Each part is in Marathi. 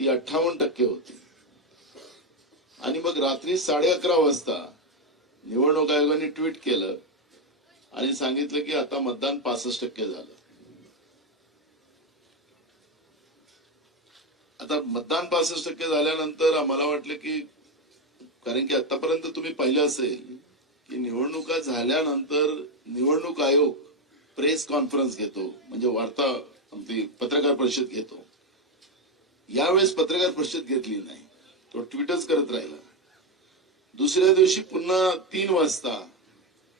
ती अठ्ठावन्न टक्के होती आणि मग रात्री साडे अकरा वाजता निवडणूक आयोगाने ट्विट केलं आणि सांगितलं की आता मतदान पासष्ट टक्के झालं आता मतदान पासष्ट टक्के झाल्यानंतर आम्हाला वाटलं की कारण की आतापर्यंत तुम्ही पाहिलं असेल की निवडणुका झाल्यानंतर निवडणूक आयोग प्रेस कॉन्फरन्स घेतो म्हणजे वार्ता आमची पत्रकार परिषद घेतो यावेळेस पत्रकार परिषद घेतली नाही तो ट्विटच करत राहिला दुसऱ्या दिवशी पुन्हा तीन वाजता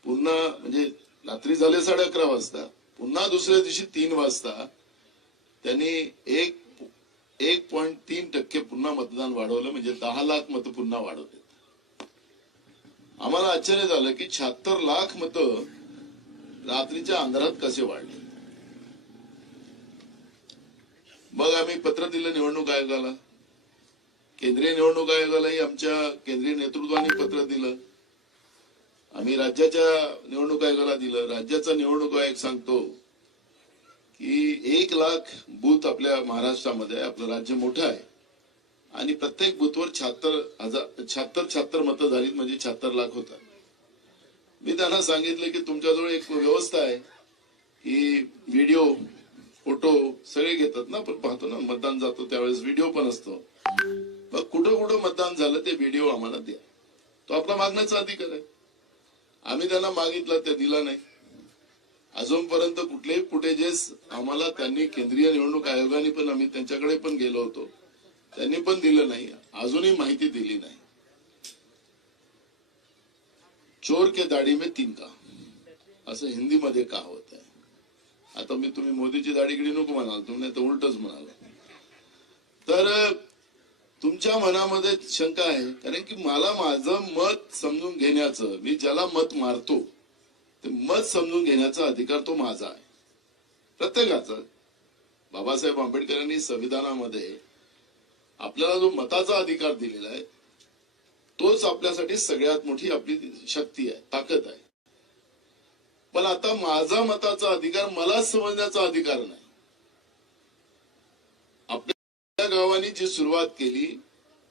पुन्हा म्हणजे रात्री झाले साडे अकरा वाजता पुन्हा दुसऱ्या दिवशी तीन वाजता त्यांनी एक एक पॉइंट तीन टक्के पुन्हा मतदान वाढवलं म्हणजे दहा लाख मतं पुन्हा वाढवले आम्हाला आश्चर्य झालं की शहात्तर लाख मतं रात्रीच्या अंधारात कसे वाढले मग आम्ही पत्र दिलं निवडणूक आयोगाला केंद्रीय निवडणूक आयोगालाही आमच्या केंद्रीय नेतृत्वाने पत्र दिलं आम्ही राज्याच्या निवडणूक आयोगाला दिलं राज्याचा निवडणूक आयोग सांगतो की एक लाख बूथ आपल्या महाराष्ट्रामध्ये आपलं राज्य मोठं आहे आणि प्रत्येक बूथवर शहात्तर हजार शहात्तर शहात्तर मतं झाली म्हणजे शहात्तर लाख होता मी त्यांना सांगितलं की तुमच्याजवळ एक व्यवस्था आहे की व्हिडिओ फोटो सगळे घेतात ना पण पाहतो ना मतदान जातो त्यावेळेस व्हिडिओ पण असतो मग कुठं कुठं मतदान झालं ते व्हिडिओ आम्हाला द्या तो आपला मागण्याचा अधिकार आहे आम्ही त्यांना मागितला त्या दिला नाही अजूनपर्यंत कुठलेही फुटेजेस आम्हाला त्यांनी केंद्रीय निवडणूक आयोगाने पण आम्ही त्यांच्याकडे पण गेलो होतो त्यांनी पण दिलं नाही अजूनही माहिती दिली नाही चोर के दाढी मे तीन का असं मध्ये का होत आहे आता मी तुम्ही मोदीची दाढीकडे नको म्हणाल तुम्ही तर उलटच म्हणाल तर तुमच्या मनामध्ये शंका आहे कारण की मला माझं मत समजून घेण्याचं मी ज्याला मत मारतो ते मत समजून घेण्याचा अधिकार तो माझा आहे प्रत्येकाचा बाबासाहेब आंबेडकरांनी संविधानामध्ये आपल्याला जो मताचा अधिकार दिलेला आहे तोच आपल्यासाठी सगळ्यात मोठी आपली शक्ती आहे ताकद आहे पण आता माझा मताचा अधिकार मला समजण्याचा अधिकार नाही आपल्या गावाने जी सुरुवात केली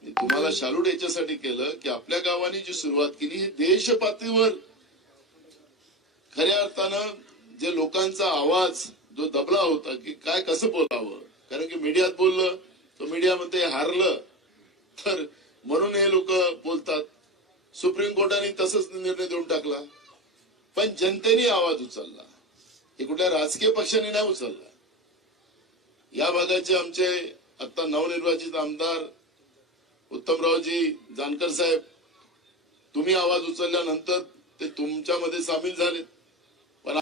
तुम्हाला शालूड याच्यासाठी केलं की आपल्या गावाने जी सुरुवात केली हे देश पातळीवर खऱ्या अर्थानं जे लोकांचा आवाज जो दबला होता की काय कसं बोलावं कारण की मीडियात बोललं तो मीडियामध्ये हारलं तर म्हणून हे लोक बोलतात सुप्रीम कोर्टाने तसंच निर्णय देऊन टाकला पण जनतेने आवाज उचलला हे कुठल्या राजकीय पक्षाने नाही उचलला या भागाचे आमचे आता नवनिर्वाचित आमदार उत्तमरावजी जानकर साहेब तुम्ही आवाज उचलल्यानंतर ते तुमच्यामध्ये सामील झाले पण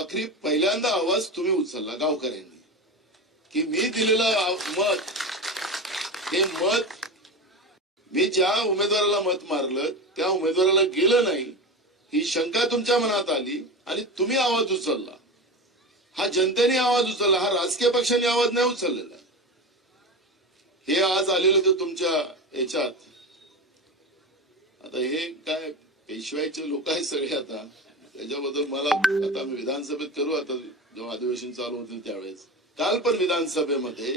आखरी पहिल्यांदा आवाज तुम्ही उचलला गावकऱ्यांनी कि मी दिलेला मत हे मत मी ज्या उमेदवाराला मत मारलं त्या उमेदवाराला गेलं नाही ही शंका तुमच्या मनात आली आणि तुम्ही आवाज उचलला हा जनतेने आवाज उचलला हा राजकीय पक्षाने आवाज नाही उचललेला हे आज आलेलं होतं तुमच्या याच्यात आता हे काय पेशवायचे लोक आहेत सगळे आता त्याच्याबद्दल मला आता मी विधानसभेत करू आता जेव्हा अधिवेशन चालू होतील त्यावेळेस काल पण विधानसभेमध्ये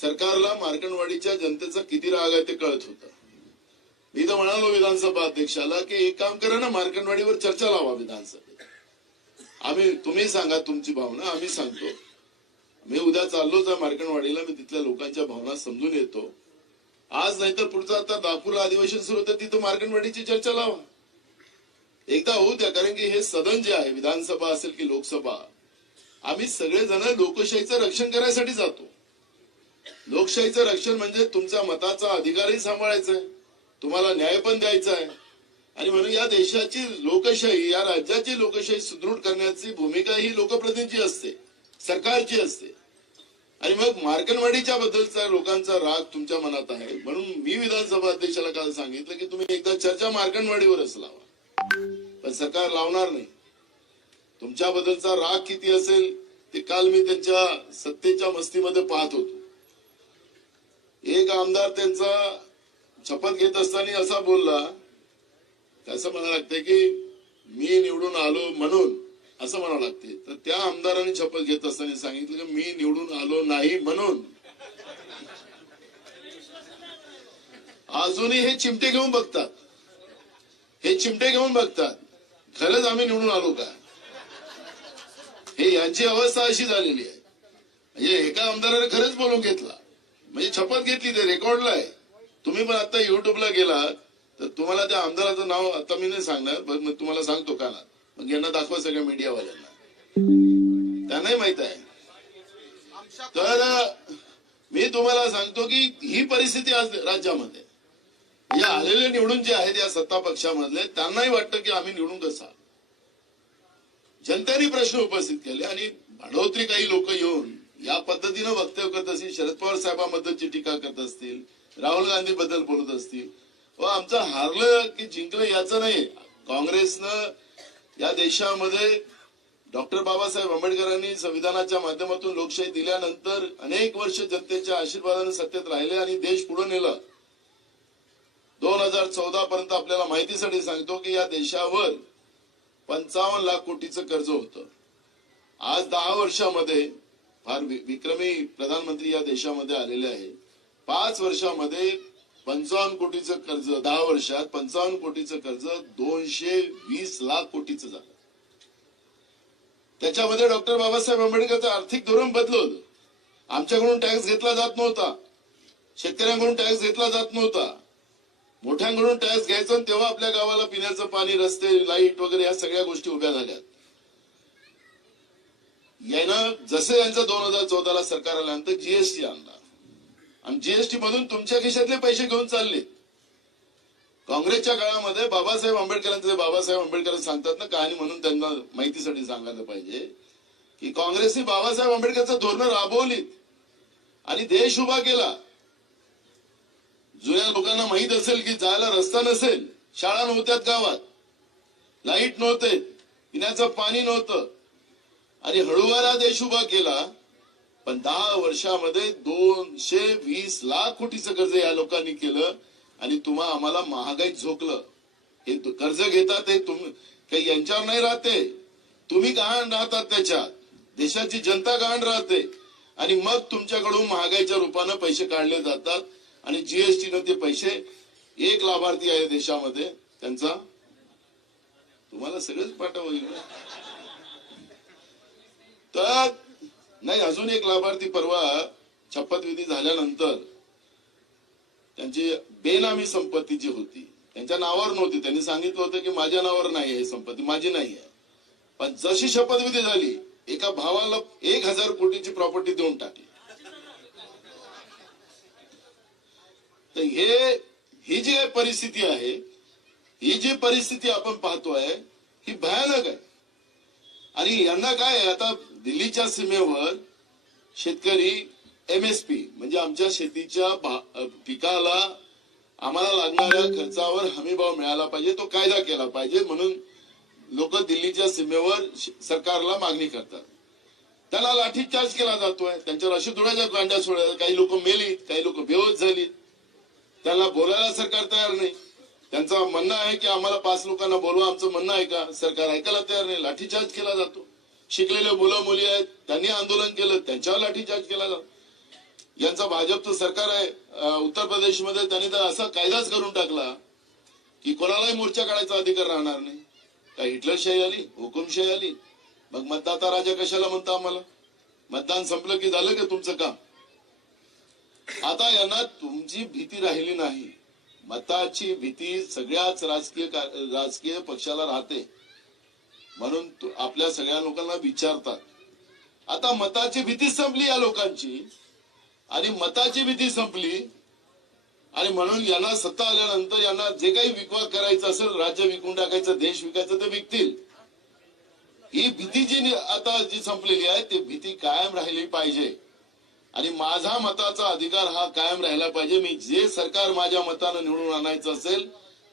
सरकारला मार्कणवाडीच्या जनतेचा किती राग आहे ते कळत होतं मी तर म्हणालो विधानसभा अध्यक्षाला की एक काम करा ना मार्कंडवाडीवर चर्चा लावा विधानसभेत आम्ही तुम्ही सांगा तुमची भावना आम्ही सांगतो मी उद्या चाललो त्या मार्कंडवाडीला मी तिथल्या लोकांच्या भावना समजून येतो आज नाहीतर पुढचं आता नागपूरला अधिवेशन सुरू होतं तिथं मार्कंडवाडीची चर्चा लावा एकदा होऊ द्या कारण की हे सदन जे आहे विधानसभा असेल की लोकसभा आम्ही सगळेजण लोकशाहीचं रक्षण करायसाठी जातो लोकशाहीचं रक्षण म्हणजे तुमच्या मताचा अधिकारही सांभाळायचा आहे तुम्हाला न्याय पण द्यायचा आहे आणि म्हणून या देशाची लोकशाही या राज्याची लोकशाही सुदृढ करण्याची भूमिका ही लोकप्रतिनिधीची असते सरकारची असते आणि मग मार्कनवाडीच्या बद्दलचा लोकांचा राग तुमच्या मनात आहे म्हणून मी विधानसभा अध्यक्षाला काल सांगितलं की तुम्ही एकदा चर्चा मार्कनवाडीवरच लावा पण सरकार लावणार नाही तुमच्या बद्दलचा राग किती असेल ते काल मी त्यांच्या सत्तेच्या मस्तीमध्ये पाहत होतो एक आमदार त्यांचा शपथ घेत असताना असा बोलला असं म्हणावं लागतंय की मी निवडून आलो म्हणून असं म्हणावं लागते तर त्या आमदाराने शपथ घेत असताना सांगितलं की मी निवडून आलो नाही म्हणून अजूनही हे चिमटे घेऊन बघतात हे चिमटे घेऊन बघतात खरंच आम्ही निवडून आलो का हे यांची अवस्था अशी झालेली आहे म्हणजे एका आमदाराने खरंच बोलून घेतला म्हणजे शपथ घेतली ते रेकॉर्डला आहे तुम्ही पण आता युट्यूबला गेला तर तुम्हाला त्या आमदाराचं नाव आता मी नाही सांगणार पण मग तुम्हाला सांगतो का ना मग यांना दाखवा सगळ्या मीडियावाल्यांना त्यांनाही माहित आहे तर मी तुम्हाला सांगतो की ही परिस्थिती आज राज्यामध्ये या आलेले निवडून जे आहेत या सत्ता पक्षामधले त्यांनाही वाटतं की आम्ही निवडून कसा जनतेने प्रश्न उपस्थित केले आणि भाडोत्री काही लोक येऊन या पद्धतीनं वक्तव्य करत असतील शरद पवार साहेबांबद्दलची टीका करत असतील राहुल गांधी बद्दल बोलत असतील व हो, आमचं हारलं की जिंकलं याच नाही काँग्रेसनं या देशामध्ये डॉक्टर बाबासाहेब आंबेडकरांनी संविधानाच्या माध्यमातून लोकशाही दिल्यानंतर अनेक वर्ष जनतेच्या आशीर्वादाने सत्तेत राहिले आणि देश पुढे नेला दोन हजार चौदा पर्यंत आपल्याला माहितीसाठी सांगतो की या देशावर पंचावन्न लाख कोटीचं कर्ज होतं आज दहा वर्षामध्ये फार विक्रमी प्रधानमंत्री या देशामध्ये आलेले आहेत पाच वर्षामध्ये पंचावन्न कोटीचं कर्ज दहा वर्षात पंचावन्न कोटीचं कर्ज दोनशे वीस लाख कोटीचं झालं त्याच्यामध्ये डॉक्टर बाबासाहेब आंबेडकरचं आर्थिक धोरण बदलवलं आमच्याकडून टॅक्स घेतला जात नव्हता शेतकऱ्यांकडून टॅक्स घेतला जात नव्हता मोठ्यांकडून टॅक्स घ्यायचा तेव्हा आपल्या गावाला पिण्याचं पाणी रस्ते लाईट वगैरे या सगळ्या गोष्टी उभ्या झाल्या यानं जसं यांचं दोन हजार चौदाला सरकार आल्यानंतर जीएसटी आणला आणि जीएसटी मधून तुमच्या खिशातले पैसे घेऊन चालले काँग्रेसच्या काळामध्ये बाबासाहेब आंबेडकरांचे बाबासाहेब आंबेडकर सांगतात ना कहाणी म्हणून त्यांना माहितीसाठी सांगायला पाहिजे की काँग्रेसने बाबासाहेब आंबेडकरचं धोरण राबवलीत आणि देश उभा केला जुन्या लोकांना माहित असेल की जायला रस्ता नसेल शाळा नव्हत्यात गावात लाईट नव्हते पिण्याचं पाणी नव्हतं आणि हळूवारा देश उभा केला पण दहा वर्षामध्ये दोनशे वीस लाख कोटीचं कर्ज या लोकांनी केलं आणि तुम्हा आम्हाला महागाईत झोकलं हे कर्ज घेतात हे तुम्ही काही यांच्यावर नाही राहते तुम्ही गहाण राहतात त्याच्यात देशाची जनता गहाण राहते आणि मग तुमच्याकडून महागाईच्या रूपानं पैसे काढले जातात आणि जीएसटी न ते पैसे एक लाभार्थी आहे देशामध्ये त्यांचा तुम्हाला सगळंच पाठवलं तर नाही अजून एक लाभार्थी परवा शपथविधी झाल्यानंतर त्यांची बेनामी संपत्ती जी होती त्यांच्या नावावर नव्हती त्यांनी सांगितलं होतं की माझ्या नावावर नाही आहे संपत्ती माझी नाही आहे पण जशी शपथविधी झाली एका भावाला एक हजार कोटीची प्रॉपर्टी देऊन टाकली तर हे ही जी परिस्थिती आहे ही जी परिस्थिती आपण पाहतो आहे ही भयानक आहे आणि यांना काय आता दिल्लीच्या सीमेवर शेतकरी एम एस पी म्हणजे आमच्या शेतीच्या पिकाला आम्हाला लागणाऱ्या खर्चावर हमी भाव मिळाला पाहिजे तो कायदा केला पाहिजे म्हणून लोक दिल्लीच्या सीमेवर सरकारला मागणी करतात त्याला लाठी चार्ज केला जातोय त्यांच्यावर अशी धुण्याच्या गांड्या सोडल्या काही लोक मेलीत काही लोक बेहोश झालीत त्यांना बोलायला सरकार तयार नाही त्यांचं म्हणणं आहे की आम्हाला पाच लोकांना बोलवा आमचं म्हणणं आहे का सरकार ऐकायला तयार नाही लाठीचार्ज केला जातो शिकलेले मुलं मुली आहेत त्यांनी आंदोलन केलं त्यांच्यावर लाठीचार्ज केला जातो यांचा भाजपचं सरकार आहे उत्तर प्रदेशमध्ये त्यांनी तर असा कायदाच करून टाकला की कोणालाही मोर्चा काढायचा अधिकार राहणार नाही काय हिटलरशाही आली हुकुमशाही आली मग मतदाता राजा कशाला म्हणता आम्हाला मतदान संपलं की झालं का तुमचं काम आता यांना तुमची भीती राहिली नाही मताची भीती सगळ्याच राजकीय राजकीय पक्षाला राहते म्हणून आपल्या सगळ्या लोकांना विचारतात आता मताची भीती संपली या लोकांची आणि मताची भीती संपली आणि म्हणून यांना सत्ता आल्यानंतर यांना जे काही विकवा करायचं असेल राज्य विकून टाकायचं देश विकायचं ते विकतील ही भीती जी आता जी संपलेली आहे ती भीती कायम राहिली पाहिजे आणि माझा मताचा अधिकार हा कायम राहिला पाहिजे मी जे सरकार माझ्या मतानं निवडून आणायचं असेल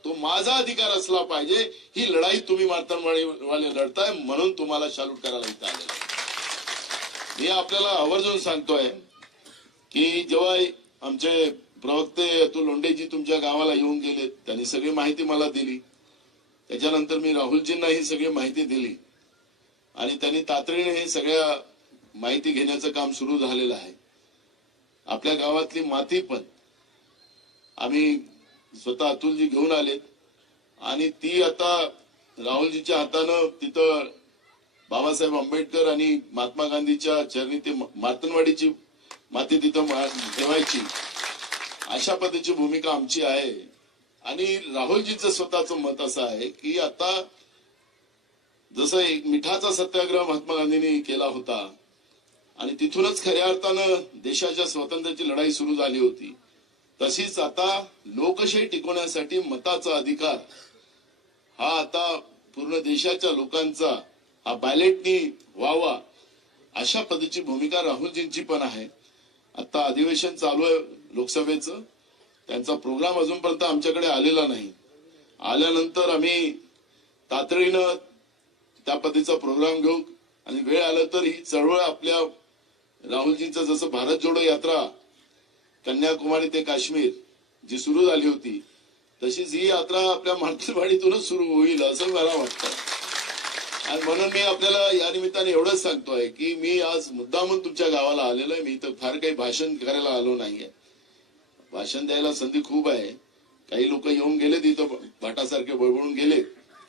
तो माझा अधिकार असला पाहिजे ही लढाई तुम्ही वाले लढताय म्हणून तुम्हाला शालूट करायला इथं आले मी आपल्याला आवर्जून सांगतोय की जेव्हा आमचे प्रवक्ते अतुल लोंडेजी तुमच्या गावाला येऊन गेले त्यांनी सगळी माहिती मला दिली त्याच्यानंतर मी राहुलजींना ही सगळी माहिती दिली आणि त्यांनी तातडीने हे सगळ्या माहिती घेण्याचं काम सुरू झालेलं आहे आपल्या गावातली माती पण आम्ही स्वतः अतुलजी घेऊन आले आणि ती आता राहुलजीच्या हातानं तिथं बाबासाहेब आंबेडकर आणि महात्मा गांधीच्या चरणी ते मातनवाडीची माती तिथं ठेवायची अशा पद्धतीची भूमिका आमची आहे आणि राहुलजीचं स्वतःचं मत असं आहे की आता जसं एक मिठाचा सत्याग्रह महात्मा गांधींनी केला होता आणि तिथूनच खऱ्या अर्थानं देशाच्या स्वातंत्र्याची लढाई सुरू झाली होती तशीच आता लोकशाही टिकवण्यासाठी मताचा अधिकार हा आता पूर्ण देशाच्या लोकांचा हा बॅलेटनी व्हावा अशा पद्धतीची भूमिका राहुलजींची पण आहे आता अधिवेशन चालू आहे लोकसभेचं त्यांचा प्रोग्राम अजूनपर्यंत आमच्याकडे आलेला नाही आल्यानंतर आम्ही तातडीनं त्या पद्धतीचा प्रोग्राम घेऊ आणि वेळ आला तर ही चळवळ आपल्या राहुलजींचं जसं भारत जोडो यात्रा कन्याकुमारी ते काश्मीर जी सुरू झाली होती तशीच ही यात्रा आपल्या मातृवाडीतूनच सुरू होईल असं मला वाटतं आणि म्हणून मी आपल्याला या निमित्ताने एवढंच सांगतोय की मी आज मुद्दामून तुमच्या गावाला आलेलो आहे मी तर फार काही भाषण करायला आलो नाहीये भाषण द्यायला संधी खूप आहे काही लोक येऊन गेले तिथं भाटासारखे बळबळून गेले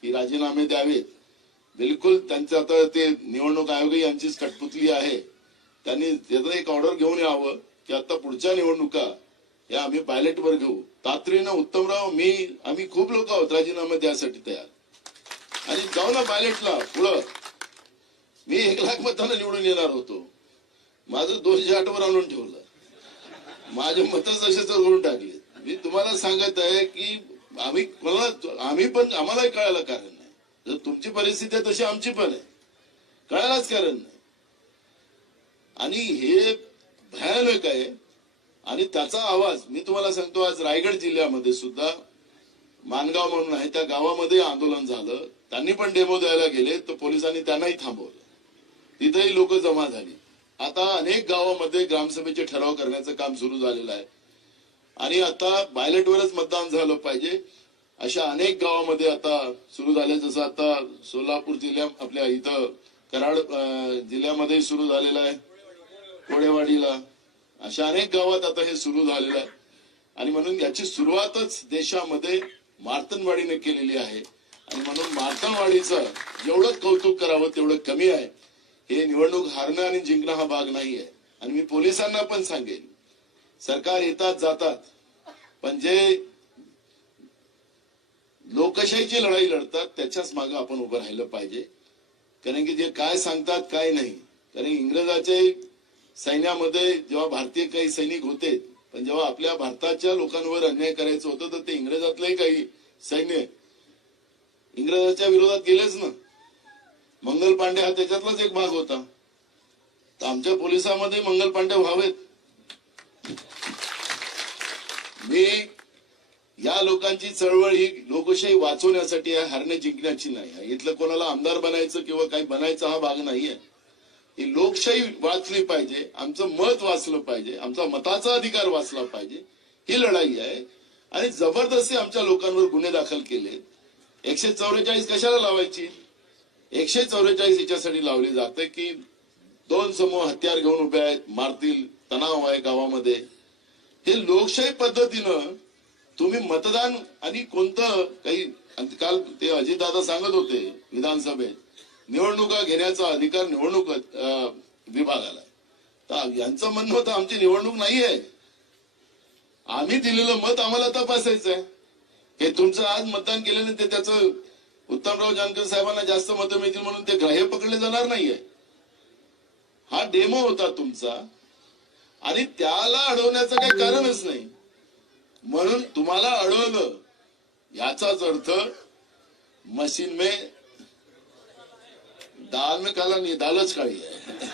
की राजीनामे द्यावेत बिलकुल त्यांचं आता ते निवडणूक आयोगही यांचीच कटपुतली आहे त्यांनी त्याचं एक ऑर्डर घेऊन यावं की आता पुढच्या निवडणुका या आम्ही पायलटवर घेऊ तातडीनं उत्तमराव मी आम्ही खूप लोक आहोत राजीनामा द्यासाठी तयार आणि जाऊ ना पायलटला पुढं मी एक लाख मतांना निवडून येणार होतो माझं दोष वर आणून ठेवलं माझे मत तर होऊन टाकले मी तुम्हाला सांगत आहे की आम्ही कोणाला आम्ही पण आम्हालाही कळायला कारण नाही जर तुमची परिस्थिती आहे तशी आमची पण आहे कळायलाच कारण नाही आणि हे भयानक आहे आणि त्याचा आवाज मी तुम्हाला सांगतो आज रायगड जिल्ह्यामध्ये सुद्धा मानगाव म्हणून आहे त्या गावामध्ये आंदोलन झालं त्यांनी पण डेमो द्यायला गेले तर पोलिसांनी त्यांनाही थांबवलं तिथेही लोक जमा झाली आता अनेक गावामध्ये ग्रामसभेचे ठराव करण्याचं काम सुरू झालेलं आहे आणि आता बायलेटवरच मतदान झालं पाहिजे अशा अनेक गावामध्ये आता सुरू झाले जसं आता सोलापूर जिल्ह्या आपल्या इथं कराड जिल्ह्यामध्ये सुरू झालेलं आहे कोळेवाडीला अशा अनेक गावात आता हे सुरू झालेलं आहे आणि म्हणून याची सुरुवातच देशामध्ये मार्तनवाडीने केलेली आहे आणि म्हणून मार्तनवाडीचं जेवढं कौतुक करावं तेवढं कमी आहे हे निवडणूक हारणं आणि जिंकणं हा भाग नाही आहे आणि मी पोलिसांना पण सांगेन सरकार येतात जातात पण जे लोकशाहीची लढाई लढतात त्याच्याच मागे आपण उभं राहिलं पाहिजे कारण की जे काय सांगतात काय नाही कारण इंग्रजाचे सैन्यामध्ये जेव्हा भारतीय काही सैनिक होते पण जेव्हा आपल्या भारताच्या लोकांवर अन्याय करायचं होतं तर ते इंग्रजातले काही सैन्य इंग्रजाच्या विरोधात गेलेच ना मंगल पांडे हा त्याच्यातलाच एक भाग होता तर आमच्या पोलिसामध्ये मंगल पांडे व्हावेत मी या लोकांची चळवळ ही लोकशाही वाचवण्यासाठी आहे हरणे जिंकण्याची नाही इथलं कोणाला आमदार बनायचं किंवा काही बनायचा हा भाग नाहीये ही लोकशाही वाचली पाहिजे आमचं मत वाचलं पाहिजे आमचा मताचा अधिकार वाचला पाहिजे ही लढाई आहे आणि जबरदस्ती आमच्या लोकांवर गुन्हे दाखल केले एकशे चौवेचाळीस कशाला लावायची एकशे चौवेचाळीस याच्यासाठी लावली जाते की दोन समूह हत्यार घेऊन उभे आहेत मारतील तणाव आहे गावामध्ये हे लोकशाही पद्धतीनं तुम्ही मतदान आणि कोणतं काही काल ते अजितदादा सांगत होते विधानसभेत निवडणुका घेण्याचा अधिकार निवडणूक विभागाला तर यांचं म्हणणं होतं आमची निवडणूक नाही आहे आम्ही दिलेलं मत आम्हाला तपासायचं आहे हे तुमचं आज मतदान केलेलं ते त्याचं उत्तमराव जानकर साहेबांना जास्त मतं मिळतील म्हणून ते ग्राह्य पकडले जाणार नाहीये हा डेमो होता तुमचा आणि त्याला अडवण्याचं काही कारणच नाही म्हणून तुम्हाला अडवलं याचाच अर्थ मशीन मे दाल में काला नाही दालच काळी आहे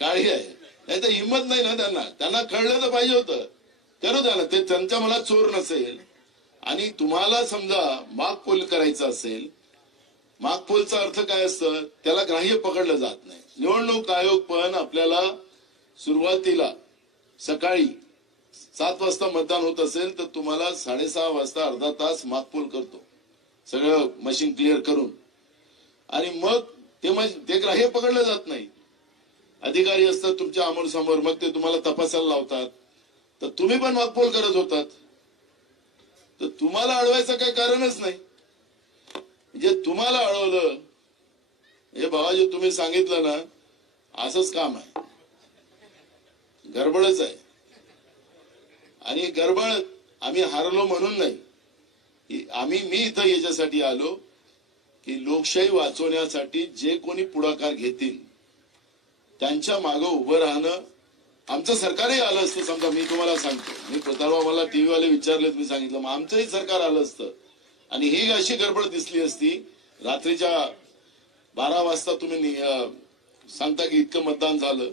काळी आहे नाही तर हिंमत नाही ना त्यांना त्यांना कळलं तर पाहिजे होतं करू द्या ते त्यांच्या मनात चोर नसेल आणि तुम्हाला समजा मागपोल करायचं असेल मागपोलचा अर्थ काय असतं त्याला ग्राह्य पकडलं जात नाही निवडणूक आयोग पण आपल्याला सुरुवातीला सकाळी सात वाजता मतदान होत असेल तर तुम्हाला साडेसहा वाजता अर्धा तास मागपोल करतो सगळं मशीन क्लिअर करून आणि मग ते ते ग्राह्य पकडलं जात नाही अधिकारी असतात तुमच्या अमोल समोर मग ते तुम्हाला तपासायला लावतात तर तुम्ही पण वाकपोल करत होतात तर तुम्हाला अडवायचं काही कारणच नाही म्हणजे तुम्हाला अडवलं हे बाबाजी तुम्ही सांगितलं ना असंच काम आहे गडबडच आहे आणि गडबड आम्ही हारलो म्हणून नाही आम्ही मी इथं याच्यासाठी आलो की लोकशाही वाचवण्यासाठी जे कोणी पुढाकार घेतील त्यांच्या मागे उभं राहणं आमचं सरकारही आलं असतं समजा मी तुम्हाला सांगतो मी प्रतारबा मला टीव्ही वाले विचारले मी सांगितलं मग आमचंही सरकार आलं असतं आणि ही अशी गडबड दिसली असती रात्रीच्या बारा वाजता तुम्ही सांगता की इतकं मतदान झालं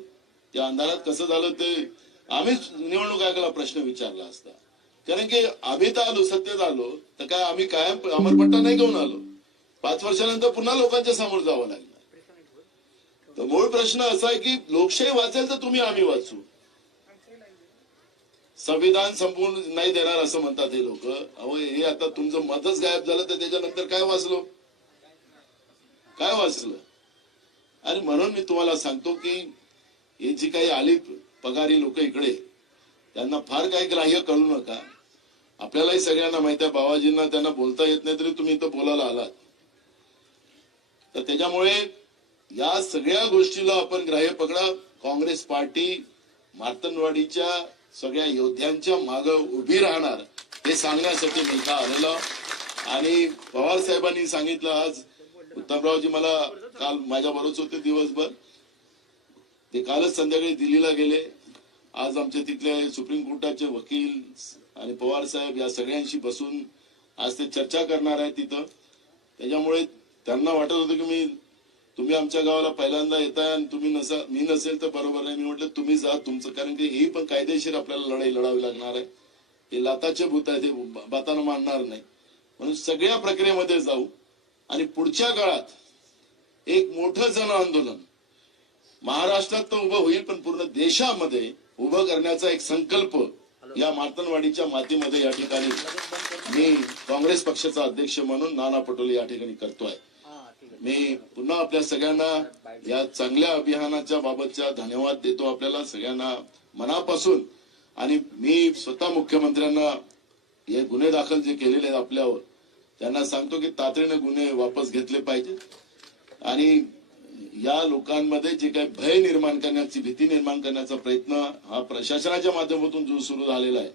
त्या अंधारात कसं झालं ते आम्हीच निवडणूक आयोगाला प्रश्न विचारला असता कारण की आम्ही तर आलो सत्तेत आलो तर काय आम्ही कायम अमरपट्टा नाही घेऊन आलो पाच वर्षानंतर पुन्हा लोकांच्या समोर जावं लागलं तर मूळ प्रश्न असा आहे की लोकशाही वाचेल तर तुम्ही आम्ही वाचू संविधान संपूर्ण नाही देणार असं म्हणतात हे लोक अहो हे आता तुमचं मतच गायब झालं तर त्याच्यानंतर काय वाचलो काय वाचलं आणि म्हणून मी तुम्हाला सांगतो की हे जी काही आली पगारी लोक इकडे त्यांना फार काही ग्राह्य करू नका आपल्यालाही सगळ्यांना माहिती आहे बाबाजींना त्यांना बोलता येत नाही तरी तुम्ही इथं बोलायला आलात तर त्याच्यामुळे या सगळ्या गोष्टीला आपण ग्राह्य पकडा काँग्रेस पार्टी मार्तनवाडीच्या सगळ्या योद्ध्यांच्या माग उभी राहणार हे सांगण्यासाठी मी इथं आलेलो आणि पवार साहेबांनी सांगितलं आज उत्तमरावजी मला काल माझ्या बरोबर होते दिवसभर ते कालच संध्याकाळी दिल्लीला गेले आज आमचे तिथले सुप्रीम कोर्टाचे वकील आणि पवार साहेब या सगळ्यांशी बसून आज ते चर्चा करणार आहे तिथं त्याच्यामुळे त्यांना वाटत होतं की मी तुम्ही आमच्या गावाला पहिल्यांदा येताय आणि तुम्ही नसा मी नसेल तर बरोबर आहे मी म्हटलं तुम्ही जा तुमचं कारण की ही पण कायदेशीर आपल्याला लढाई लढावी लागणार आहे हे लाताचे भूत आहे ते बाताना मानणार नाही म्हणून सगळ्या प्रक्रियेमध्ये जाऊ आणि पुढच्या काळात एक मोठं जन आंदोलन महाराष्ट्रात तर उभं होईल पण पूर्ण देशामध्ये उभं करण्याचा एक संकल्प या मार्तनवाडीच्या मातीमध्ये या ठिकाणी मी काँग्रेस पक्षाचा अध्यक्ष म्हणून नाना पटोले या ठिकाणी करतोय मी पुन्हा आपल्या सगळ्यांना या चांगल्या अभियानाच्या बाबतचा धन्यवाद देतो आपल्याला सगळ्यांना मनापासून आणि मी स्वतः मुख्यमंत्र्यांना हे गुन्हे दाखल जे केलेले आहेत आपल्यावर त्यांना सांगतो की तातडीने गुन्हे वापस घेतले पाहिजे आणि या लोकांमध्ये जे काही भय निर्माण करण्याची भीती निर्माण करण्याचा प्रयत्न हा प्रशासनाच्या माध्यमातून जो सुरू झालेला आहे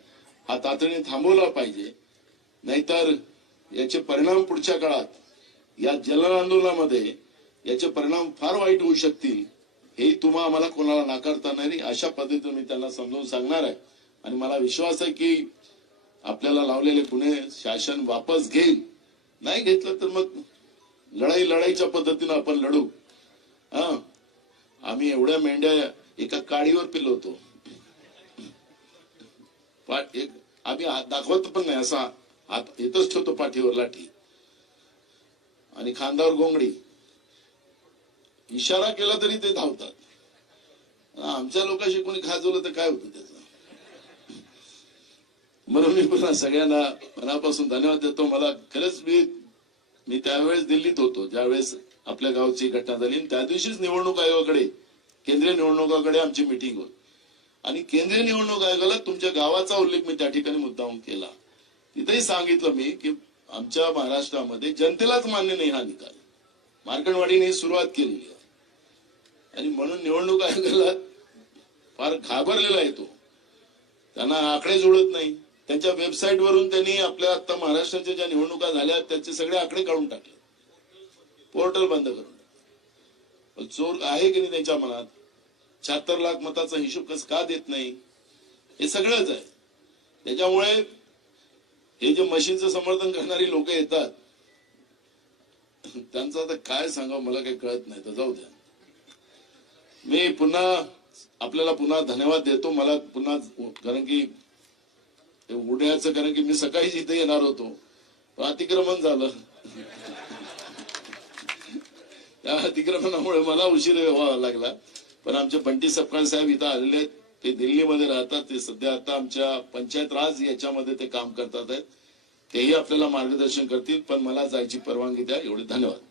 हा तातडीने थांबवला पाहिजे नाहीतर याचे परिणाम पुढच्या काळात या जल आंदोलनामध्ये याचे परिणाम फार वाईट होऊ शकतील हे तुम्हा आम्हाला कोणाला नाकारता नाही अशा पद्धतीने मी त्यांना समजून सांगणार आहे आणि मला विश्वास आहे की आपल्याला लावलेले पुणे शासन वापस घेईल नाही घेतलं तर मग लढाई लढाईच्या पद्धतीनं आपण लढू हा आम्ही एवढ्या मेंढ्या एका काडीवर पिलवतो एक आम्ही दाखवत पण नाही असा हात येतच ठेवतो पाठीवर लाठी आणि खांद्यावर गोंगडी इशारा केला तरी ते धावतात आमच्या लोकांशी कोणी खाजवलं तर काय होतं त्याच म्हणून मी पुन्हा सगळ्यांना मनापासून धन्यवाद देतो मला खरंच मी मी त्यावेळेस दिल्लीत होतो ज्यावेळेस आपल्या गावची घटना झाली त्या दिवशीच निवडणूक आयोगाकडे केंद्रीय निवडणुकाकडे आमची मिटिंग होती आणि केंद्रीय निवडणूक आयोगाला तुमच्या गावाचा उल्लेख मी त्या ठिकाणी मुद्दाम केला तिथेही सांगितलं मी की आमच्या महाराष्ट्रामध्ये जनतेलाच मान्य नाही हा निकाल मार्कंडवाडीने सुरुवात केलेली आहे आणि म्हणून निवडणूक आयोगाला फार घाबरलेला आहे तो त्यांना आकडे जोडत नाही त्यांच्या वेबसाईट वरून त्यांनी आपल्या आता महाराष्ट्राच्या ज्या निवडणुका झाल्या त्याचे सगळे आकडे काढून टाकले पोर्टल बंद करून चोर आहे की नाही त्यांच्या मनात शहात्तर लाख मताचा हिशोब कस का देत नाही हे सगळंच आहे त्याच्यामुळे हे जे मशीनचं समर्थन करणारी लोक येतात त्यांचं आता काय सांगा मला काही कळत नाही तर जाऊ द्या मी पुन्हा आपल्याला पुन्हा धन्यवाद देतो मला पुन्हा कारण की उड्याचं कारण की मी सकाळीच इथे येणार होतो अतिक्रमण झालं त्या अतिक्रमणामुळे मला उशीर व्हावा लागला पण आमचे बंटी सपकाळ साहेब इथं आलेले आहेत ते दिल्लीमध्ये राहतात ते सध्या आता आमच्या पंचायत राज याच्यामध्ये ते काम करतात आहेत तेही आपल्याला मार्गदर्शन करतील पण मला जायची परवानगी द्या एवढे धन्यवाद